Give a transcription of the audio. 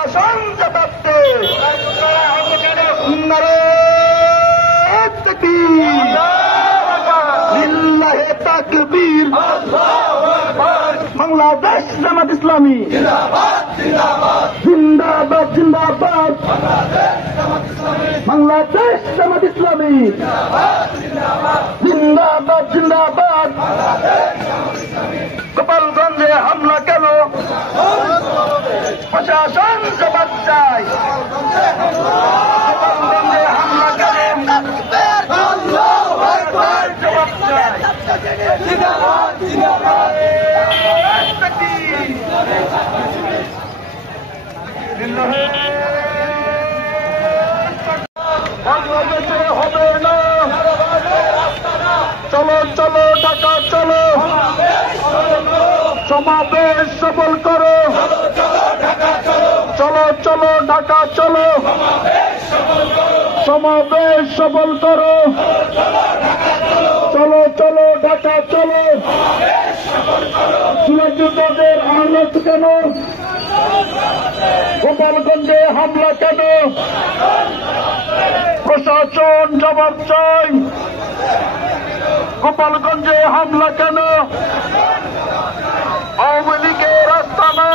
প্রশাসন জবাব দে। নারায়ে তাকবীর, লিল্লাহে তাকবীর। বাংলাদেশ জামাত ইসলামী জিন্দাবাদ জিন্দাবাদ। বাংলাদেশ জামাত ইসলামী জিন্দাবাদ জিন্দাবাদ। গোপালগঞ্জে হামলা কেন? প্রশাসন জবাব চাই। গোপালগঞ্জে হামলা কেন? জবাব চাই। বাংলাদেশে হবে না। চলো চলো ঢাকা চলো, সমাবেশ সফল করো। চলো চলো ঢাকা চলো, সমাবেশ সফল করো। চলো চলো ঢাকা চলো। যুবকদের আহ্লাদ কেন? গোপালগঞ্জে হামলা কেন? প্রশাসন জবাব চাই। গোপালগঞ্জে হামলা কেন? আওয়ামী লীগের আস্তানা